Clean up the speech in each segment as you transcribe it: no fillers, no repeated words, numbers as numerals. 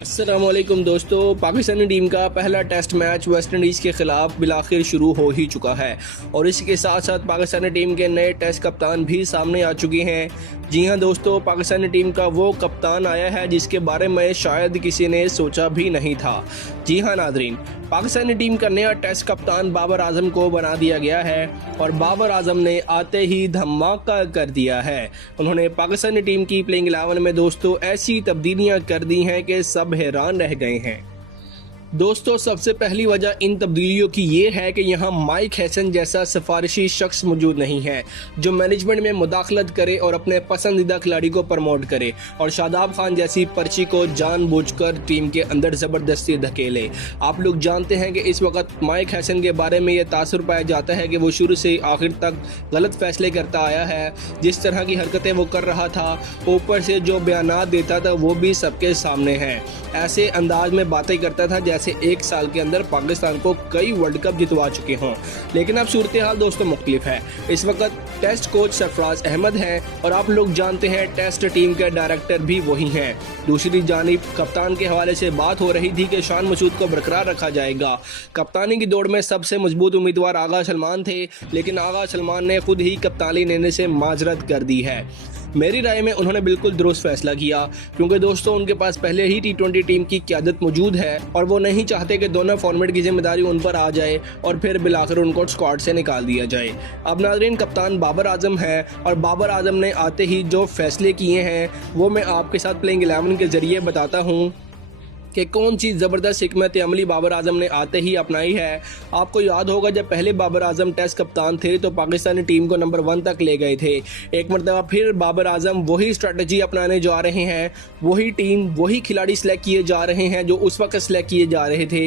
अस्सलामुअलैकुम दोस्तों, पाकिस्तानी टीम का पहला टेस्ट मैच वेस्ट इंडीज़ के खिलाफ बिलाखिर शुरू हो ही चुका है और इसी के साथ साथ पाकिस्तानी टीम के नए टेस्ट कप्तान भी सामने आ चुके हैं। जी हां दोस्तों, पाकिस्तानी टीम का वो कप्तान आया है जिसके बारे में शायद किसी ने सोचा भी नहीं था। जी हां नाजरीन, पाकिस्तानी टीम का नया टेस्ट कप्तान बाबर आजम को बना दिया गया है और बाबर आजम ने आते ही धमाका कर दिया है। उन्होंने पाकिस्तानी टीम की प्लेइंग 11 में दोस्तों ऐसी तब्दीलियां कर दी हैं कि सब हैरान रह गए हैं। दोस्तों, सबसे पहली वजह इन तब्दीलियों की ये है कि यहाँ माइक हैसन जैसा सिफारिशी शख्स मौजूद नहीं है जो मैनेजमेंट में मुदाखलत करे और अपने पसंदीदा खिलाड़ी को प्रमोट करे और शादाब खान जैसी पर्ची को जानबूझकर टीम के अंदर ज़बरदस्ती धकेले। आप लोग जानते हैं कि इस वक्त माइक हैसन के बारे में यह तासुर पाया जाता है कि वो शुरू से आखिर तक गलत फैसले करता आया है। जिस तरह की हरकतें वो कर रहा था, ऊपर से जो बयानात देता था वो भी सबके सामने हैं। ऐसे अंदाज में बातें करता था जैसे एक साल के अंदर पाकिस्तान को कई वर्ल्ड कप जितवा चुके हों। लेकिन अब सूरत हाल दोस्तों मुख्तलिफ है। इस वक्त टेस्ट कोच सरफराज अहमद हैं और आप लोग जानते हैं टेस्ट टीम के डायरेक्टर भी वही हैं। दूसरी जानिब कप्तान के हवाले से बात हो रही थी कि शान मसूद को बरकरार रखा जाएगा। कप्तानी की दौड़ में सबसे मजबूत उम्मीदवार आगा सलमान थे, लेकिन आगा सलमान ने खुद ही कप्तानी लेने से माजरत कर दी है। मेरी राय में उन्होंने बिल्कुल दुरुस्त फैसला किया, क्योंकि दोस्तों उनके पास पहले ही T20 टीम की क़यादत मौजूद है और वो नहीं चाहते कि दोनों फॉर्मेट की जिम्मेदारी उन पर आ जाए और फिर बिलाखिर उनको स्क्वाड से निकाल दिया जाए। अब नाज़रीन, कप्तान बाबर आजम है और बाबर आजम ने आते ही जो फैसले किए हैं वो मैं आपके साथ प्लेइंग 11 के ज़रिए बताता हूँ कि कौन सी ज़बरदस्त हिकमत अमली बाबर आजम ने आते ही अपनाई है। आपको याद होगा जब पहले बाबर आजम टेस्ट कप्तान थे तो पाकिस्तानी टीम को नंबर 1 तक ले गए थे। एक मरतबा फिर बाबर आजम वही स्ट्रेटजी अपनाने जा रहे हैं, वही टीम वही खिलाड़ी सेलेक्ट किए जा रहे हैं जो उस वक्त सेलेक्ट किए जा रहे थे,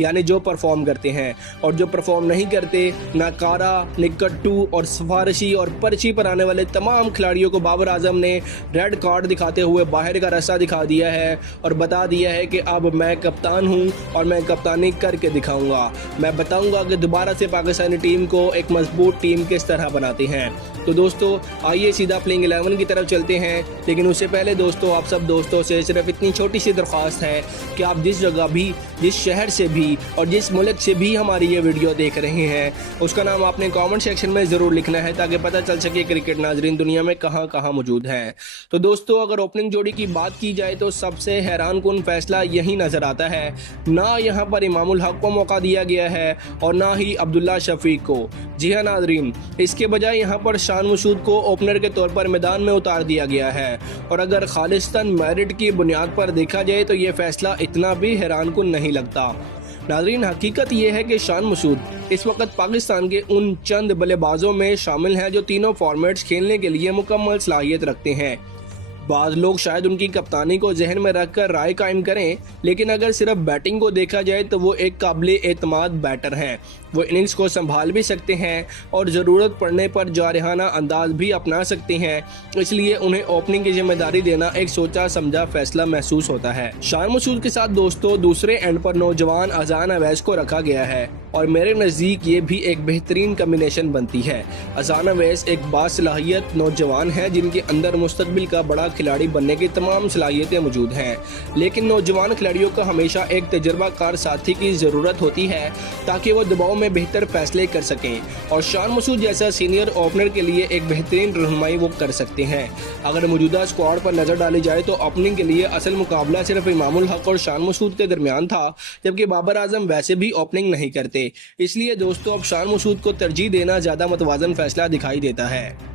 यानी जो परफॉर्म करते हैं। और जो परफॉर्म नहीं करते, नाकारा, निकट्टू और सिफारिशी और पर्ची पर आने वाले तमाम खिलाड़ियों को बाबर आजम ने रेड कार्ड दिखाते हुए बाहर का रास्ता दिखा दिया है और बता दिया है कि अब मैं कप्तान हूं और मैं कप्तानी करके दिखाऊंगा। मैं बताऊंगा कि दोबारा से पाकिस्तानी टीम को एक मजबूत टीम किस तरह बनाते हैं। तो दोस्तों आइए सीधा प्लेइंग 11 की तरफ चलते हैं, लेकिन उससे पहले दोस्तों आप सब दोस्तों से सिर्फ इतनी छोटी सी दरख्वास्त है कि आप जिस जगह भी, जिस शहर से भी और जिस मुल्क से भी हमारी ये वीडियो देख रहे हैं उसका नाम आपने कमेंट सेक्शन में ज़रूर लिखना है ताकि पता चल सके क्रिकेट नाजरीन दुनिया में कहाँ कहाँ मौजूद हैं। तो दोस्तों अगर ओपनिंग जोड़ी की बात की जाए तो सबसे हैरान कुन फैसला यही नज़र आता है। ना यहाँ पर इमामुल हक को मौका दिया गया है और ना ही अब्दुल्ला शफीक को। जी हाँ नाजरीन, इसके बजाय यहाँ पर शान मसूद को ओपनर के तौर पर मैदान में उतार दिया गया है। और अगर खालिस्तान मेरिट की बुनियाद पर देखा जाए तो ये फैसला इतना भी हैरान कुन नहीं लगता। नाजरीन, हकीकत ये है कि शान मसूद इस वक्त पाकिस्तान के उन चंद बल्लेबाजों में शामिल हैं जो तीनों फॉर्मेट्स खेलने के लिए मुकम्मल सलाहियत रखते हैं। बाज़ लोग शायद उनकी कप्तानी को जहन में रखकर राय कायम करें, लेकिन अगर सिर्फ बैटिंग को देखा जाए तो वो एक काबिल एतमाद बैटर हैं। वो इनिंग्स को संभाल भी सकते हैं और ज़रूरत पड़ने पर जारहाना अंदाज भी अपना सकते हैं, इसलिए उन्हें ओपनिंग की जिम्मेदारी देना एक सोचा समझा फैसला महसूस होता है। शान मसूद के साथ दोस्तों दूसरे एंड पर नौजवान अजान अवैस को रखा गया है और मेरे नज़दीक ये भी एक बेहतरीन कम्बिनेशन बनती है। अजान अवैस एक बासलाहियत नौजवान है जिनके अंदर मुस्तकबिल का बड़ा खिलाड़ी बनने की तमाम सलाहियतें मौजूद हैं, लेकिन नौजवान खिलाड़ियों को हमेशा एक तजर्बाकार साथी की ज़रूरत होती है ताकि वो दबाव में बेहतर फैसले कर सकें और शान मसूद जैसा सीनियर ओपनर के लिए एक बेहतरीन रहनुमाई वो कर सकते हैं। अगर मौजूदा स्क्वाड पर नज़र डाली जाए तो ओपनिंग के लिए असल मुकाबला सिर्फ इमामुल हक और शान मसूद के दरमियान था, जबकि बाबर आजम वैसे भी ओपनिंग नहीं करते। इसलिए दोस्तों अब शान मसूद को तरजीह देना ज़्यादा मुतवाज़न फैसला दिखाई देता है।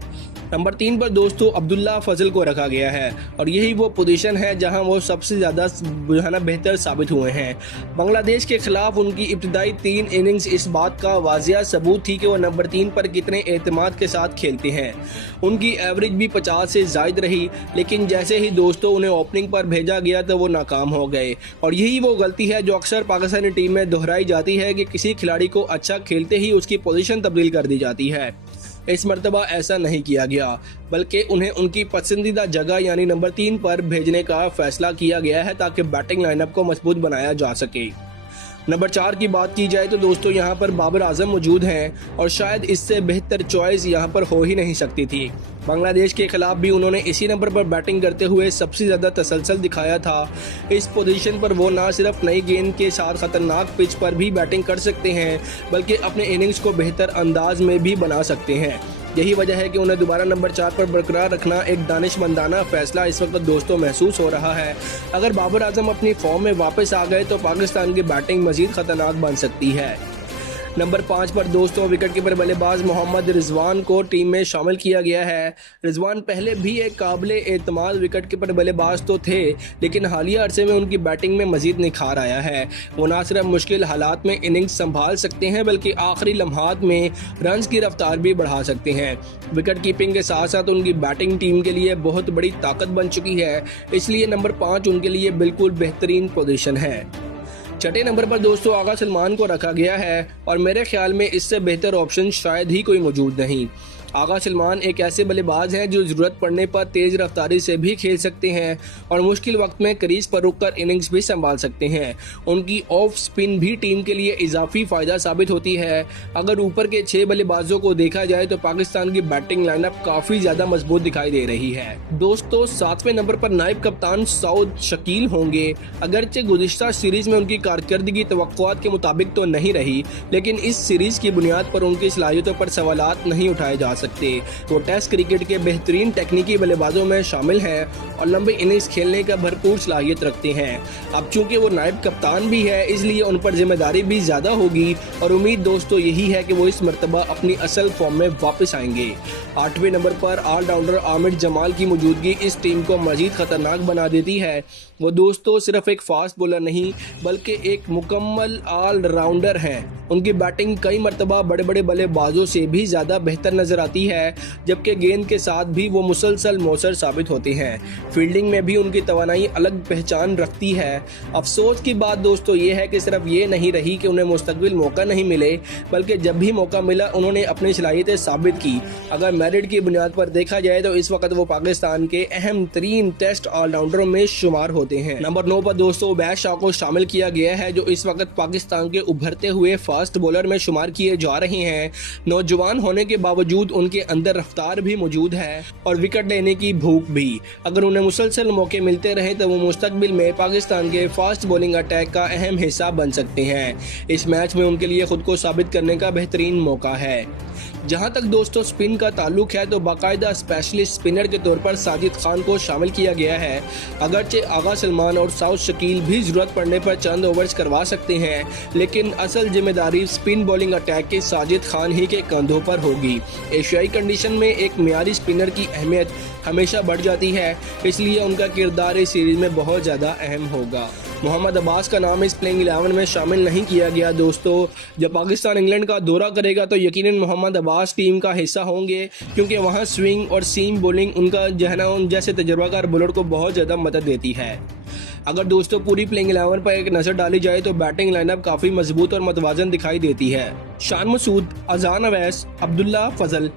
नंबर 3 पर दोस्तों अब्दुल्ला फजल को रखा गया है और यही वो पोजीशन है जहां वो सबसे ज़्यादा बेहतर साबित हुए हैं। बांग्लादेश के खिलाफ उनकी इब्तिदाई 3 इनिंग्स इस बात का वाजिया सबूत थी कि वो नंबर 3 पर कितने एतमाद के साथ खेलते हैं। उनकी एवरेज भी 50 से ज़ायद रही, लेकिन जैसे ही दोस्तों उन्हें ओपनिंग पर भेजा गया तो वो नाकाम हो गए। और यही वो गलती है जो अक्सर पाकिस्तानी टीम में दोहराई जाती है कि किसी खिलाड़ी को अच्छा खेलते ही उसकी पोजीशन तब्दील कर दी जाती है। इस मरतबा ऐसा नहीं किया गया, बल्कि उन्हें उनकी पसंदीदा जगह यानी नंबर 3 पर भेजने का फैसला किया गया है ताकि बैटिंग लाइनअप को मजबूत बनाया जा सके। नंबर 4 की बात की जाए तो दोस्तों यहाँ पर बाबर आजम मौजूद हैं और शायद इससे बेहतर चॉइस यहाँ पर हो ही नहीं सकती थी। बांग्लादेश के खिलाफ भी उन्होंने इसी नंबर पर बैटिंग करते हुए सबसे ज़्यादा तसलसल दिखाया था। इस पोजीशन पर वो ना सिर्फ नई गेंद के साथ खतरनाक पिच पर भी बैटिंग कर सकते हैं बल्कि अपने इनिंग्स को बेहतर अंदाज में भी बना सकते हैं। यही वजह है कि उन्हें दोबारा नंबर 4 पर बरकरार रखना एक दानिशमंदाना फैसला इस वक्त दोस्तों महसूस हो रहा है। अगर बाबर आजम अपनी फॉर्म में वापस आ गए तो पाकिस्तान की बैटिंग मजीद खतरनाक बन सकती है। नंबर 5 पर दोस्तों विकेटकीपर बल्लेबाज मोहम्मद रिजवान को टीम में शामिल किया गया है। रिजवान पहले भी एक काबिले एतमाद विकेटकीपर बल्लेबाज तो थे, लेकिन हालिया अरसे में उनकी बैटिंग में मजीद निखार आया है। वो ना सिर्फ मुश्किल हालात में इनिंग्स संभाल सकते हैं बल्कि आखिरी लम्हात में रन्स की रफ्तार भी बढ़ा सकते हैं। विकेट कीपिंग के साथ साथ उनकी बैटिंग टीम के लिए बहुत बड़ी ताकत बन चुकी है, इसलिए नंबर 5 उनके लिए बिल्कुल बेहतरीन पोजीशन है। छठे नंबर पर दोस्तों आगा सलमान को रखा गया है और मेरे ख्याल में इससे बेहतर ऑप्शन शायद ही कोई मौजूद नहीं। आगा सलमान एक ऐसे बल्लेबाज हैं जो ज़रूरत पड़ने पर तेज़ रफ्तारी से भी खेल सकते हैं और मुश्किल वक्त में क्रीज पर रुककर इनिंग्स भी संभाल सकते हैं। उनकी ऑफ स्पिन भी टीम के लिए इजाफी फ़ायदा साबित होती है। अगर ऊपर के 6 बल्लेबाजों को देखा जाए तो पाकिस्तान की बैटिंग लाइनअप काफ़ी ज़्यादा मजबूत दिखाई दे रही है। दोस्तों 7वें नंबर पर नायब कप्तान सऊद शकील होंगे। अगरचे गुज़िश्ता सीरीज़ में उनकी कारकर्दगी तवक्कुआत के मुताबिक तो नहीं रही, लेकिन इस सीरीज़ की बुनियाद पर उनकी सलाहियतों पर सवालात नहीं उठाए जा सकते। वो टेस्ट क्रिकेट के बेहतरीन तकनीकी बल्लेबाजों में शामिल हैं और लंबे इनिंग्स खेलने का भरपूर सलाहियत रखते हैं। अब चूंकि वो नायब कप्तान भी है इसलिए उन पर जिम्मेदारी भी ज़्यादा होगी और उम्मीद दोस्तों यही है कि वो इस मरतबा अपनी असल फॉर्म में वापस आएंगे। 8वें नंबर पर ऑलराउंडर आमिर जमाल की मौजूदगी इस टीम को मजीद खतरनाक बना देती है। वो दोस्तों सिर्फ एक फास्ट बॉलर नहीं बल्कि एक मुकम्मल ऑलराउंडर हैं। उनकी बैटिंग कई मरतबा बड़े बड़े बल्लेबाजों से भी ज़्यादा बेहतर नज़र आती है, जबकि गेंद के साथ भी वो मुसलसल मौसर साबित होते हैं। फील्डिंग में भी उनकी तवानाई अलग पहचान रखती है। अफसोस की बात दोस्तों ये है कि सिर्फ ये नहीं रही कि उन्हें मुस्तकबिल मौका नहीं मिले, बल्कि जब भी मौका मिला उन्होंने अपनी सलाहियतें साबित की। अगर मेरिट की बुनियाद पर देखा जाए तो इस वक्त वो पाकिस्तान के अहम तरीन टेस्ट ऑलराउंडरों में शुमार होते हैं। नंबर 9 पर दोस्तों उबैद शाह को शामिल किया गया है, जो इस वक्त पाकिस्तान के उभरते हुए फास्ट बॉलर में शुमार किए जा रहे हैं। नौजवान होने के बावजूद उनके अंदर रफ्तार भी मौजूद है और विकेट लेने की भूख भी। अगर उन्हें मुसलसल मौके मिलते रहे तो वो मुस्तकबिल में पाकिस्तान के फास्ट बॉलिंग अटैक का अहम हिस्सा बन सकते हैं। इस मैच में उनके लिए खुद को साबित करने का बेहतरीन मौका है। जहां तक दोस्तों स्पिन का ताल्लुक है तो बाकायदा स्पेशलिस्ट स्पिनर के तौर पर साजिद खान को शामिल किया गया है। अगरचे आगा सलमान और सऊद शकील भी जरूरत पड़ने पर चंद ओवर्स करवा सकते हैं, लेकिन असल जिम्मेदारी स्पिन बॉलिंग अटैक के साजिद खान ही के कंधों पर होगी। एशियाई कंडीशन में एक मियारी स्पिनर की अहमियत हमेशा बढ़ जाती है, इसलिए उनका किरदार इस सीरीज में बहुत ज़्यादा अहम होगा। मोहम्मद अब्बास का नाम इस प्लेइंग 11 में शामिल नहीं किया गया। दोस्तों जब पाकिस्तान इंग्लैंड का दौरा करेगा तो यकीनन मोहम्मद अब्बास टीम का हिस्सा होंगे, क्योंकि वहां स्विंग और सीम बॉलिंग उनका उन जैसे तजर्बाकार बॉलर को बहुत ज़्यादा मदद देती है। अगर दोस्तों पूरी प्लेइंग 11 पर एक नज़र डाली जाए तो बैटिंग लाइनअप काफ़ी मजबूत और मतवाजन दिखाई देती है। शान मसूद, अजान अवैस, अब्दुल्ला फजल,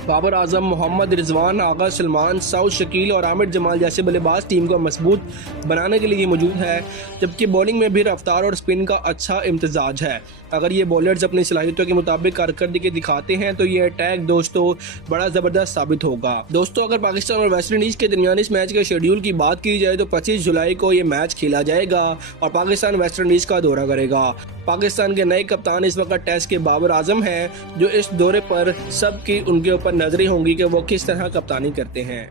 बाबर आजम, मोहम्मद रिजवान, आगा सलमान, सऊद शकील और आमिर जमाल जैसे बल्लेबाज टीम को मजबूत बनाने के लिए मौजूद है, जबकि बॉलिंग में भी रफ्तार और स्पिन का अच्छा इम्तजाज है। अगर ये बॉलर्स अपनी सलाहियतों के मुताबिक कारकर्दगी दिखाते हैं तो ये अटैक दोस्तों बड़ा ज़बरदस्त साबित होगा। दोस्तों अगर पाकिस्तान और वेस्ट इंडीज़ के दरमियान इस मैच के शेड्यूल की बात की जाए तो 25 जुलाई को ये मैच खेला जाएगा और पाकिस्तान वेस्ट इंडीज़ का दौरा करेगा। पाकिस्तान के नए कप्तान इस वक्त टेस्ट के बाबर आजम हैं, जो इस दौरे पर सबकी उनके ऊपर नजरें होंगी कि वो किस तरह कप्तानी करते हैं।